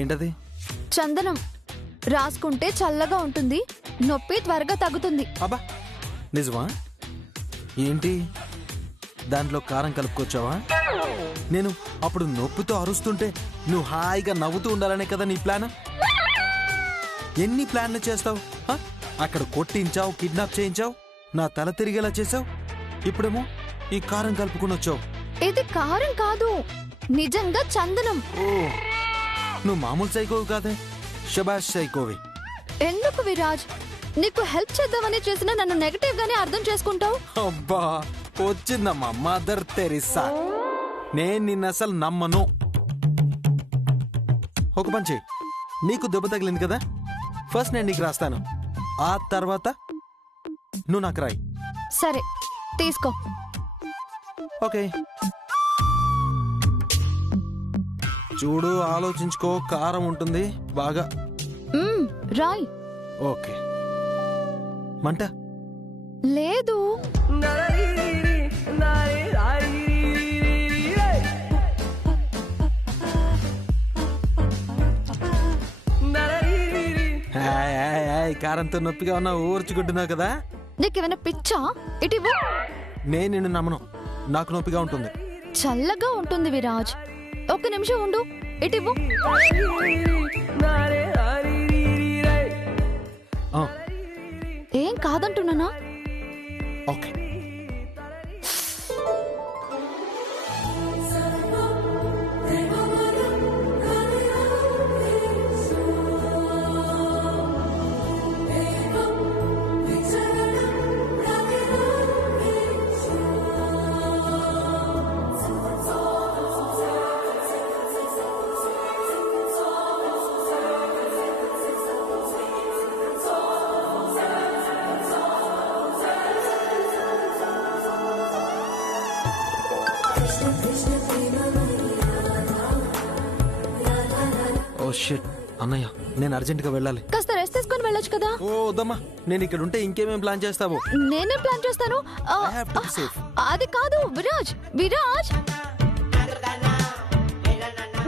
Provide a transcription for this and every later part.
ఏంటది? చందనం రాసుకుంటే చల్లగా ఉంటుంది, నొప్పి త్వరగా తగ్గుతుంది. అబ్బా నిజమా? ఏంటి దాంట్లో కారం కలుపుకొచ్చావా? నేను అప్పుడు నొప్పితో అరుస్తుంటే నువ్వు హాయిగా నవ్వుతూ ఉండాలనే కదా నీ ప్లాన్? ఎన్ని ప్లాన్లు చేస్తావు? అక్కడ కొట్టించావు, కిడ్నాప్ చేయించావు, నా తల తిరిగేలా చేసావు, ఇప్పుడేమో ఈ కారం కలుపుకుని వచ్చావు. ఇది కారం కాదు, నిజంగా చందనం. ఓ, నువ్వు మామూలు సైకోవి కాదే, శబాష్ సైకోవి. ఎందుకు విరాజ్, నీకు హెల్ప్ చేద్దామని చేసిన నన్ను నెగటివ్ గానే అర్థం చేసుకుంటావు? అబ్బా వచ్చిందమ్మా మదర్ తెరిసా. నేను నిన్న అసలు నమ్మను. ఒక పని చెయ్యి, నీకు దెబ్బ తగిలింది కదా, ఫస్ట్ నేను నీకు రాస్తాను, ఆ తర్వాత నువ్వు నాకు రాయి. సరే తీసుకో. ఓకే చూడు, ఆలోచించుకో, కారం ఉంటుంది బాగా. రాయ్. ఓకే. మంట లేదు. కారంతో నొప్పిగా ఉన్నా ఊర్చుకుంటున్నావు కదా. నీకేమైనా పిచ్చా? ఇటివ్వు. నేను నిన్ను నమ్మను, నాకు నొప్పిగా ఉంటుంది. చల్లగా ఉంటుంది విరాజ్, ఒక్క నిమిషం ఉండు. ఇటివ్వు. ఏం కాదంటున్నానా? ఓకే. ఓ షిట్ అన్నయ్య, నేను అర్జెంట్ గా వెళ్ళాలి. కాస్త రెస్ట్ తీసుకొని వెళ్ళొచ్చు కదా. ఓ వద్దమ్మా, నేను ఇక్కడ ఉంటే ఇంకేమేం ప్లాన్ చేస్తావు? నేనే ప్లాన్ చేస్తాను. అది కాదు విరాజ్. విరాజ్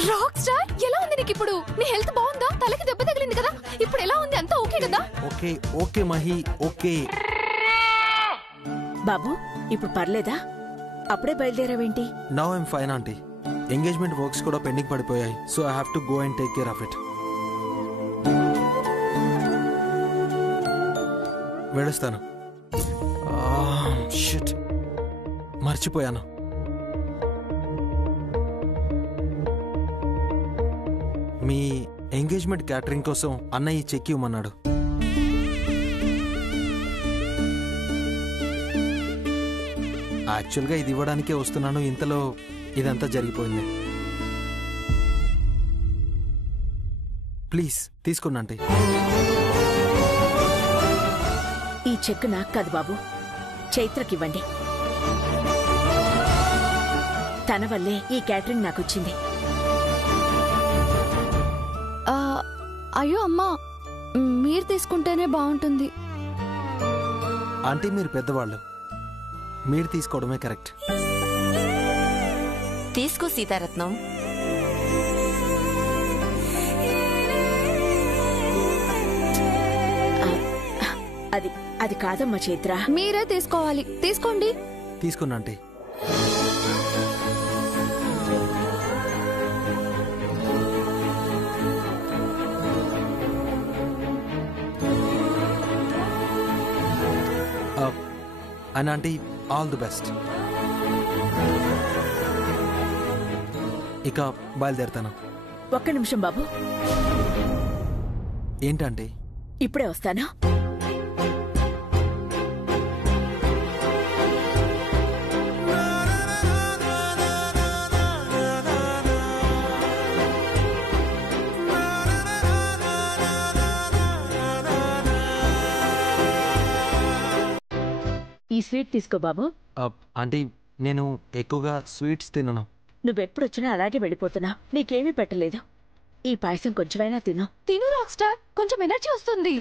రాక్ స్టార్, ఎలా ఉంది నీకు ఇప్పుడు? నీ హెల్త్ బాగుందా? తలకి దెబ్బ తగిలింది కదా, ఇప్పుడు ఎలా ఉంది? అంతా ఓకే కదా? Okay okay Mahi, okay. బాబు ఇప్పుడు పర్లేదా? అప్పుడే బయలుదేరావేంటి? Now I'm fine aunty. Engagement works కూడా పెండింగ్ పడిపోయాయి, so I have to go and take care of it. వెళ్ళొస్తాను. షిట్, మర్చిపోయాను. మీ ఎంగేజ్మెంట్ క్యాటరింగ్ కోసం అన్నయ్య చెక్ ఇవ్వమన్నాడు. యాక్చువల్గా ఇది ఇవ్వడానికే వస్తున్నాను, ఇంతలో ఇదంతా జరిగిపోయింది. ప్లీజ్ తీసుకున్నాంటే. ఈ చెక్ నాకు కాదు బాబు, చైత్రకివ్వండి. తన వల్లే ఈ క్యాటరింగ్ నాకొచ్చింది. అయ్యో అమ్మా, మీరు తీసుకుంటేనే బాగుంటుంది. ఆంటీ మీరు పెద్దవాళ్ళు, మీరు తీసుకోవడమే కరెక్ట్. తీసుకో సీతారత్నం. అది అది కాదమ్మా చైత్ర, మీరే తీసుకోవాలి. తీసుకోండి. తీసుకున్నా aunty. And aunty all the best. ఇక బయలుదేరుతాను. ఒక్క నిమిషం బాబు. ఏంటంటే? ఇప్పుడే వస్తాను. ఈ స్వీట్ తీసుకో బాబు. ఆంటీ నేను ఎక్కువగా స్వీట్స్ తినను. నువ్వెప్పుడొచ్చినా అలాగే వెళ్ళిపోతున్నావు, నీకేమీ పెట్టలేదు. ఈ పాయసం కొంచెమైనా తిను. తిను రాక్ స్టార్, కొంచెం ఎనర్జీ వస్తుంది.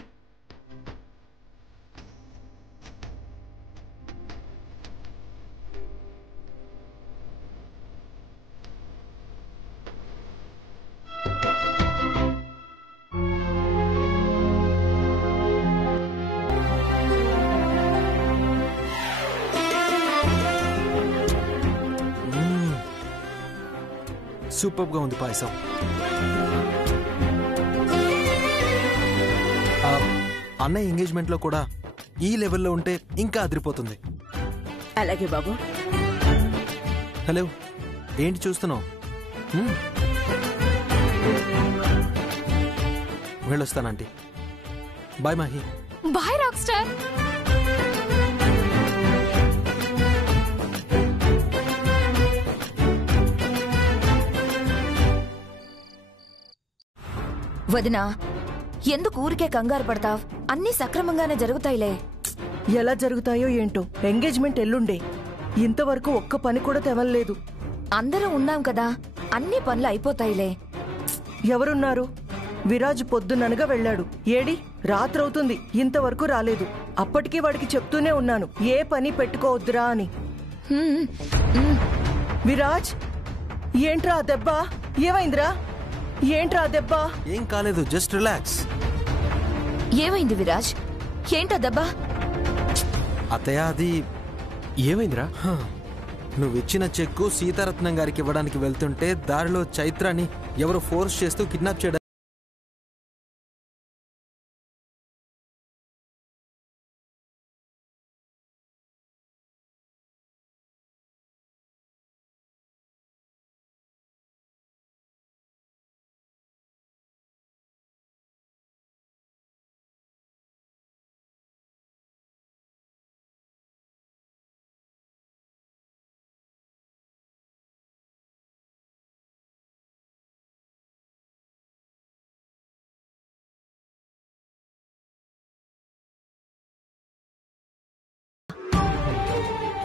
సూపర్గా ఉంది పాయసం. అన్నయ్య ఎంగేజ్మెంట్లో కూడా ఈ లెవెల్లో ఉంటే ఇంకా అదిరిపోతుంది. అలాగే బాబు. హలో, ఏంటి చూస్తున్నావు? వెళ్ళొస్తానంటీ. Bye Mahi. Bye rock star. వదినా, ఎందుకు ఊరికే కంగారు పడతావ్? అన్నీ సక్రమంగానే జరుగుతాయిలే. ఎలా జరుగుతాయో ఏంటో. ఎంగేజ్మెంట్ ఎల్లుండే, ఇంతవరకు ఒక్క పని కూడా తెవల్లేదు. అందరం ఉన్నాం కదా, అన్ని పనులు అయిపోతాయిలే. ఎవరున్నారు? విరాజ్ పొద్దుననగా వెళ్ళాడు. ఏడి, రాత్రవుతుంది, ఇంతవరకు రాలేదు. అప్పటికీ వాడికి చెప్తూనే ఉన్నాను, ఏ పని పెట్టుకోవద్దురా అని. విరాజ్, ఏంట్రా ఆ దెబ్బ? ఏమైందిరా? ఏంట్రా ఆ దెబ్బ? ఏం కాలేదు, జస్ట్ రిలాక్స్. ఏమైంది విరాజ్? ఏంటా దెబ్బ? అత్తయ్య, అది ఏమైందిరా? నువ్విచ్చిన చెక్కు సీతారత్నం గారికి ఇవ్వడానికి వెళ్తుంటే దారిలో చైత్రాని ఎవరో ఫోర్స్ చేస్తూ కిడ్నాప్ చేయడం.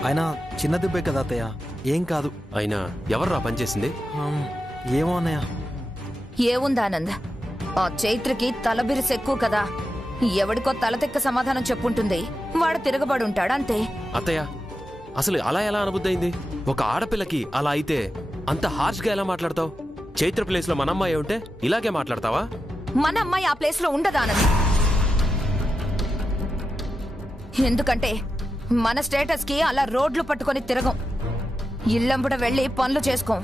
అయినా చిన్న దెబ్బే కదా అత్తయ్య, ఏం కాదు. అయినా ఎవర్రా పనిచేసింది? ఏమో అన్నయ్య. ఏముంది ఆనంద్, ఆ చైత్రకి తలబిరుసు ఎక్కువ కదా, ఎవడికో తలతెక్క సమాధానం చెప్పుంటుంది, వాడు తిరగబడుంటాడు అంతే. అత్తయ్య, అసలు అలా ఎలా అనుబుద్దయింది? ఒక ఆడపిల్లకి అలా అయితే అంత హార్ష్గా ఎలా మాట్లాడతావు? చైత్ర ప్లేస్ లో మన అమ్మాయి ఉంటే ఇలాగే మాట్లాడతావా? మన అమ్మాయి ఆ ప్లేస్ లో ఉండదా ఆనంద్? ఎందుకంటే మన స్టేటస్ కి అలా రోడ్లు పట్టుకొని తిరగం, ఇల్లంబుడ వెళ్లి పనులు చేసుకోం.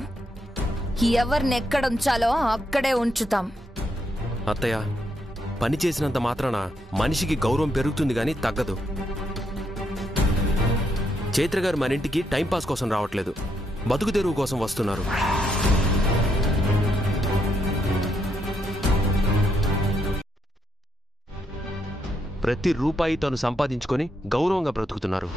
ఎవరినెక్కడుంచాలో అక్కడే ఉంచుతాం. అత్తయ్య, పని చేసినంత మాత్రాన మనిషికి గౌరవం పెరుగుతుంది గాని తగ్గదు. చైత్ర గారు మన ఇంటికి టైంపాస్ కోసం రావట్లేదు, బతుకు తెరువు కోసం వస్తున్నారు. ప్రతి రూపాయి తను సంపాదించుకొని గౌరవంగా బ్రతుకుతున్నారు.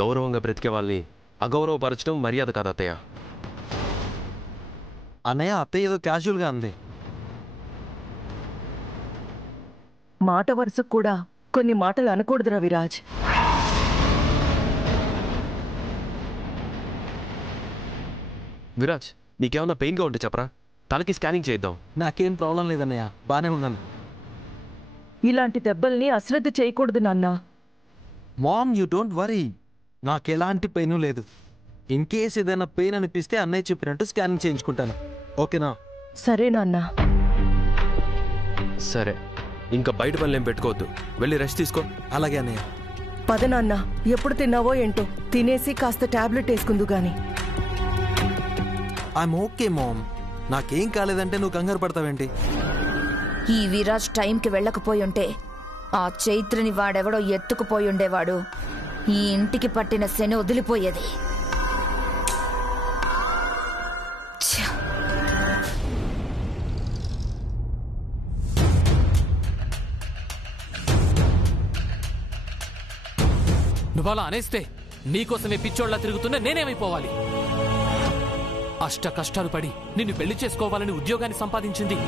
గౌరవంగా బ్రతికే వాళ్ళని అగౌరవపరచడం మర్యాద కాదు అత్తయ్య. అన్నయ్య, అత్తయ్య ఏదో క్యాజువల్గా అంది. మాట వరుసకు కూడా కొన్ని మాటలు అనకూడదురా విరాజ్. విరాజ్, నీకేమన్నా పెయిన్గా ఉంటే చెప్పరా, తలకి స్కానింగ్ చేద్దాం. నాకేం ప్రాబ్లం లేదన్నయ్య, బానే ఉన్నాను. ఇలాంటి దెబ్బల్ని అశ్రద్ధ చేయకూడదు నాన్న. మామ్, యూ డోంట్ వరీ, నాకెలాంటి పెయిన్ లేదు. ఇన్ కేస్ ఏదైనా పెయిన్ అనిపిస్తే అన్నయ్య చెప్పినట్టు స్కానింగ్ చేయించుకుంటాను, ఓకేనా? సరే నాన్న. సరే, ఇంకా బయట పనులేం పెట్టుకోవద్దు, వెళ్ళి రెస్ట్ తీసుకో. అలాగే అన్నయ్య. పద నాన్న, ఎప్పుడు తిన్నావో ఏంటో, తినేసి కాస్త టాబ్లెట్ వేసుకుందు గాని. ఐఎమ్ ఓకే మామ్, నాకేం కాలేదంటే నువ్వు కంగారు పడతావేంటి? ఈ విరాజ్ టైంకి వెళ్ళకపోయుంటే ఆ చైత్రని వాడెవడో ఎత్తుకుపోయుండేవాడు. ఈ ఇంటికి పట్టిన శని వదిలిపోయేది. ఛ! నువ్వలా అనేస్తే నీకోసమే పిచ్చోళ్లా తిరుగుతున్నా నేనేమైపోవాలి? అష్ట కష్టాలు పడి నిన్ను పెళ్లి చేసుకోవాలని ఉద్యోగాన్ని సంపాదించింది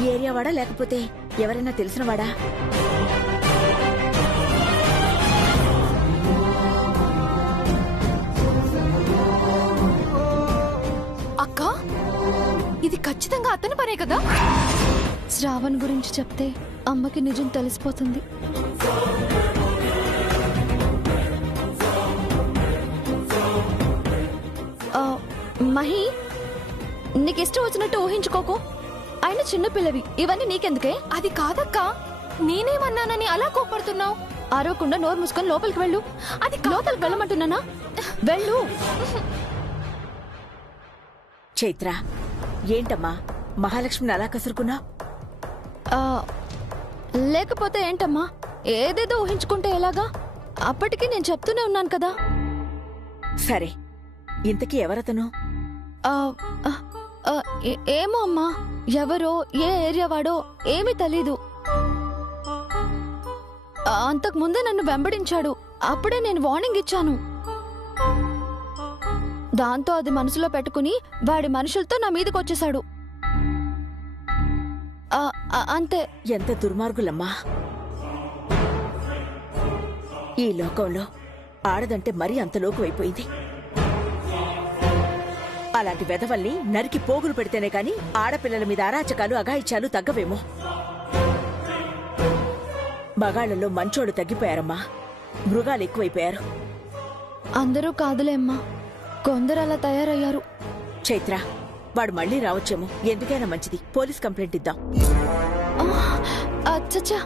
ఈ ఏరియా వాడా లేకపోతే ఎవరైనా తెలిసిన వాడా? అక్క, ఇది ఖచ్చితంగా అతని పనే కదా? శ్రావణ్ గురించి చెప్తే అమ్మకి నిజం తెలిసిపోతుంది. మహి, నీకిష్టం వచ్చినట్టు ఊహించుకోకు. ఆయన చిన్నపిల్లవి, ఇవన్నీ నీకెందుకే? అది కాదక్క, నేనేమన్నానని అలా కోపడుతున్నావు? అరవకుండా నోరు మూసుకొని లోపలికి వెళ్ళు. అది లోపలికి వెళ్ళమంటున్నానా? వెళ్ళు. చైత్ర, ఏంటమ్మా మహాలక్ష్మిని అలా కసురుకున్నా? లేకపోతే ఏంటమ్మా, ఏదేదో ఊహించుకుంటే ఎలాగా? అప్పటికి నేను చెప్తూనే ఉన్నాను కదా. సరే, ఇంతకీ ఎవరతను? ఏమో అమ్మా, ఎవరో ఏ ఏరియా వాడో ఏమీ తెలీదు. అంతకు ముందే నన్ను వెంబడించాడు. అప్పుడే నేను వార్నింగ్ ఇచ్చాను. దాంతో అది మనసులో పెట్టుకుని వాడి మనుషులతో నా మీదకొచ్చేశాడు. అంతే. ఎంత దుర్మార్గులమ్మా! ఈ లోకంలో ఆడదంటే మరీ అంత లోకువైపోయింది. అలాంటి వెధవల్ని నరికి పోగులు పెడితేనే కాని ఆడపిల్లల మీద అరాచకాలు అఘాయిత్యాలు తగ్గవేమో. మగాళ్లలో మంచోళ్ళు తగ్గిపోయారమ్మా, మృగాలు ఎక్కువైపోయారు. అందరూ కాదులేమ్మా, కొందరు అలా తయారయ్యారు. చైత్ర, వాడు మళ్ళీ రావచ్చేమో. ఎందుకైనా మంచిది పోలీస్ కంప్లైంట్ ఇద్దాం. అచ్చచ్చా,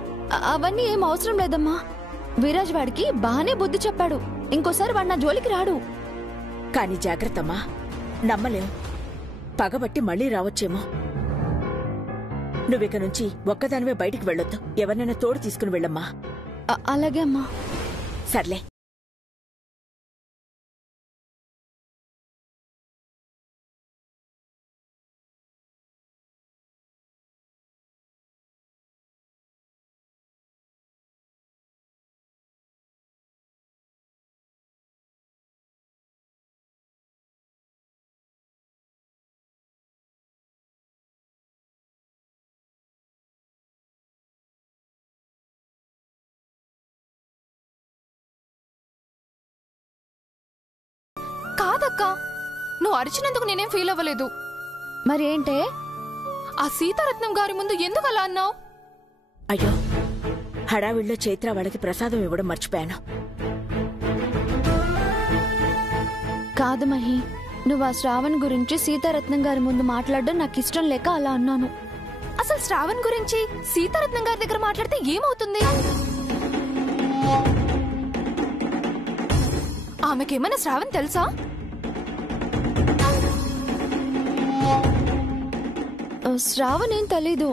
అవన్నీ ఏం అవసరం లేదమ్మా. విరాజ్ వాడికి బానే బుద్ధి చెప్పాడు. ఇంకోసారి వాడు నా జోలికి రాడు. కాని జాగ్రత్తమ్మా, నమ్మలేం. పగబట్టి మళ్ళీ రావచ్చేమో. నువ్విక నుంచి ఒక్కదానివే బయటికి వెళ్ళొద్దు. ఎవరినైనా తోడు తీసుకుని వెళ్ళమ్మా. అలాగే అమ్మా. సర్లే. కాదక్క, నువ్వు అరిచినందుకు నేనేం ఫీల్ అవ్వలేదు. మరి ఏంటే? ఆ సీతారత్నం గారి ముందు ఎందుకు అలా అన్నావు? అయ్యో, హడావిడిలో చైత్ర వాళ్ళకి ప్రసాదం ఇవ్వడం మర్చిపోయాను. కాదు మహి, నువ్వు ఆ శ్రావణ్ గురించి సీతారత్నం గారి ముందు మాట్లాడడం నాకు ఇష్టం లేక అలా అన్నాను. అసలు శ్రావణ్ గురించి సీతారత్నం గారి దగ్గర మాట్లాడితే ఏమవుతుంది? ఆమెకేమైనా శ్రావణ్ తెలుసా? శ్రావణ్ ఏం తెలీదు,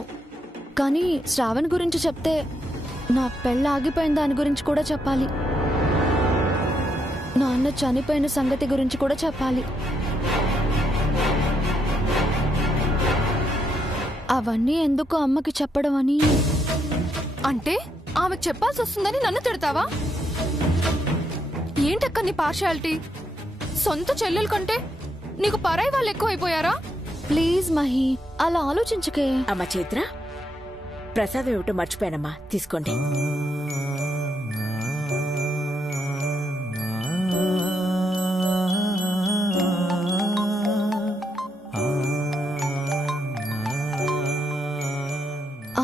కానీ శ్రావణ్ గురించి చెప్తే నా పెళ్ళ ఆగిపోయిన దాని గురించి కూడా చెప్పాలి. నాన్న చనిపోయిన సంగతి గురించి కూడా చెప్పాలి. అవన్నీ ఎందుకు అమ్మకి చెప్పడం అని. అంటే ఆమెకు చెప్పాల్సి వస్తుందని నన్ను తిడతావా? ఏంటక్క నీ పార్షాలిటీ? సొంత చెల్లెల కంటే నీకు పరాయి వాళ్ళు ఎక్కువైపోయారా? ప్లీజ్ మహి, అలా ఆలోచించకే. అమ్మా చైత్ర, ప్రసాదం ఇవ్వటం మర్చిపోయానమ్మా, తీసుకోండి.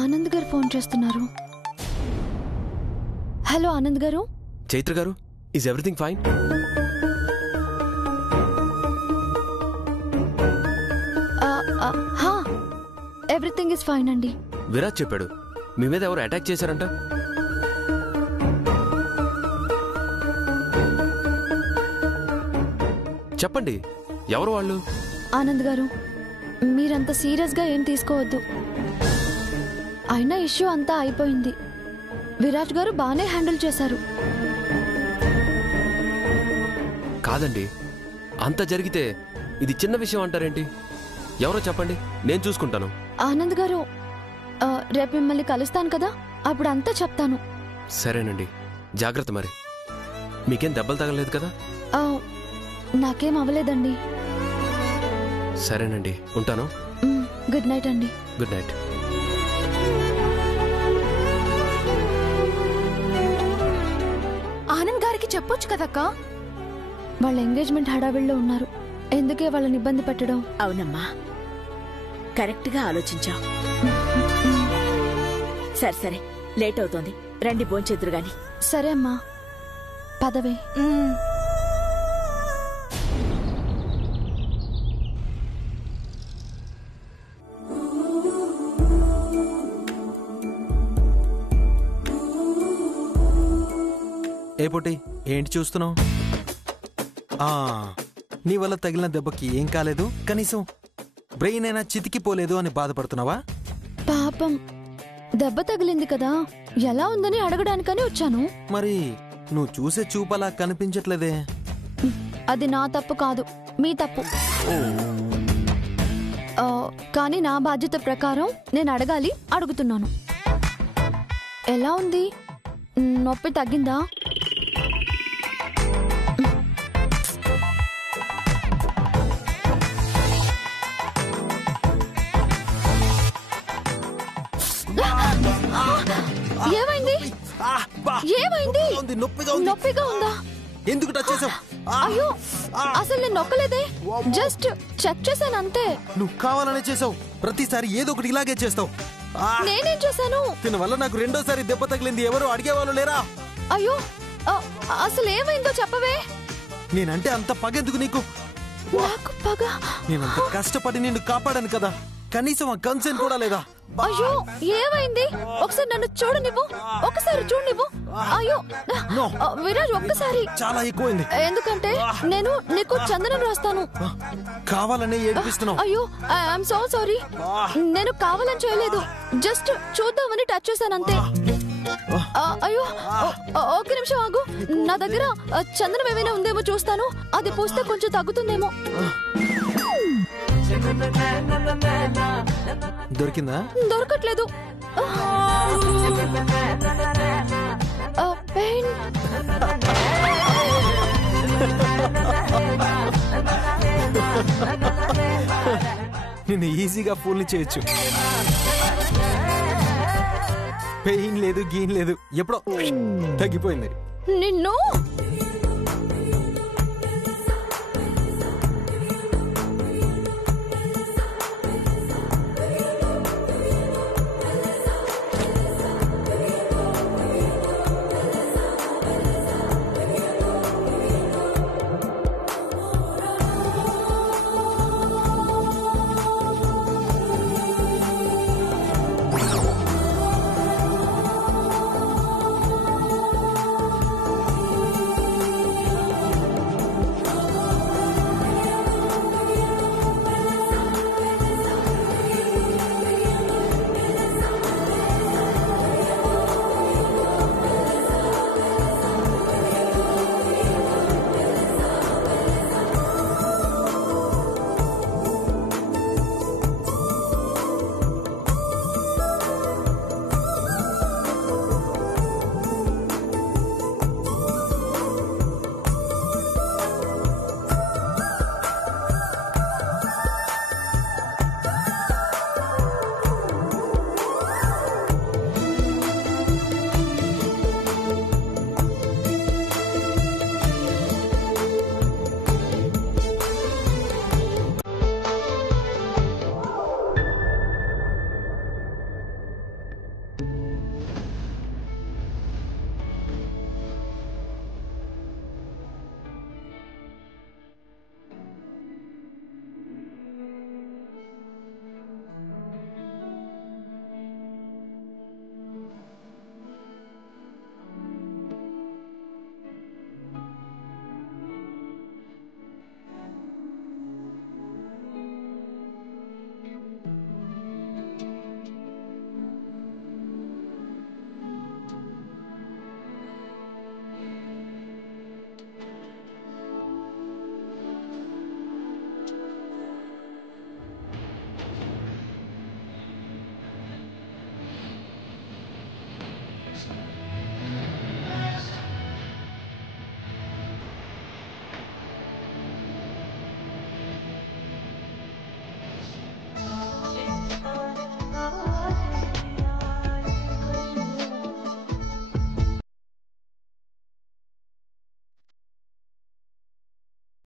ఆనంద్ గారు ఫోన్ చేస్తున్నారు. హలో ఆనంద్ గారు. చైత్ర గారు, is everything fine? Everything is fine అండి. విరాజ్ చెప్పాడు మీ మీద ఎవరు అటాక్ చేశారంట. చెప్పండి, ఎవరు వాళ్ళు? ఆనంద్ గారు, మీరంత సీరియస్ గా ఏం తీసుకోవద్దు. అయినా ఇష్యూ అంతా అయిపోయింది. విరాజ్ గారు బానే హ్యాండిల్ చేశారు. కాదండి, అంత జరిగితే ఇది చిన్న విషయం అంటారేంటి? ఎవరో చెప్పండి, నేను చూసుకుంటాను. ఆనంద్ గారు, రేపు మిమ్మల్ని కలుస్తాను కదా, అప్పుడు అంతా చెప్తాను. సరేనండి, జాగ్రత్త. మరి మీకేం దెబ్బలు తగలేదు కదా? నాకేం అవ్వలేదండి. సరేనండి, ఉంటాను. గుడ్ నైట్ అండి. Good night. వారికి చెప్పొచ్చు కదక్కా. వాళ్ళ ఎంగేజ్మెంట్ హడావిడిలో ఉన్నారు, ఎందుకే వాళ్ళని ఇబ్బంది పెట్టడం? అవునమ్మా, కరెక్ట్ గా ఆలోచించావు. సరే సరే, లేట్ అవుతోంది, రండి భోంచెద్దురు గాని. సరే అమ్మా, పదవే. ఏ పొట్టి, ఏంటి చూస్తున్నావు? నీ వల్ల తగిలిన దెబ్బకి ఏం కాలేదు, కనీసం బ్రెయిన్ అయినా చితికిపోలేదు అని బాధపడుతున్నావా? పాపం, దెబ్బ తగిలింది కదా, ఎలా ఉందని అడగడానికని వచ్చాను. మరి నువ్వు చూసే చూపలా కనిపించట్లేదే. అది నా తప్పు కాదు, మీ తప్పు. కానీ నా బాధ్యత ప్రకారం నేను అడగాలి, అడుగుతున్నాను. ఎలా ఉంది? నొప్పి తగ్గిందా? ఏమైంది? ఏమైంది? నొప్పిగా ఉందా? ఎందుకు టచ్ చేసావు? అయ్యో, అసలు నేను నొక్కలేదే, జస్ట్ చెక్ చేశాను అంతే. నువ్వు కావాలనే చేసావు, ప్రతిసారి ఏదో ఒకటి ఇలాగే చేస్తావు. నేనేం చేశాను? దీని వల్ల నాకు రెండోసారి దెబ్బ తగిలింది, ఎవరు అడిగేవాళ్ళు లేరా? అయ్యో, అసలు ఏమైందో చెప్పవే. నేనంటే అంత పగెందుకు నీకు? నాకు పగ? నేనంత కష్టపడి నిన్ను కాపాడాను కదా, కనీసం ఆ కన్సర్న్ కూడా లేదా? అయ్యో, ఏమైంది? ఒకసారి నన్ను చూడనివ్వు, ఒకసారి చూడనివ్వు. అయ్యో విరాజ్, ఒక్కసారి. చాలా ఎక్కువైంది. ఎందుకంటే నేను నీకు చందనం రాస్తాను. కావాలనే ఏడిపిస్తున్నావు. అయ్యో, ఐఎమ్ సో సారీ. నేను కావాలని చేయలేదు, జస్ట్ చూద్దామని టచ్ చేశాను అంతే. అయ్యో, ఒక్క నిమిషం ఆగు, నా దగ్గర చందనం ఏమైనా ఉందేమో చూస్తాను, అది పూస్తే కొంచెం తగ్గుతుందేమో. దొరికిందా? దొరకట్లేదు. పెయిన్. నిన్ను ఈజీగా ఫూల్ని చేయొచ్చు. పెయిన్ లేదు, గీన్ లేదు, ఎప్పుడో తగ్గిపోయింది. నిన్ను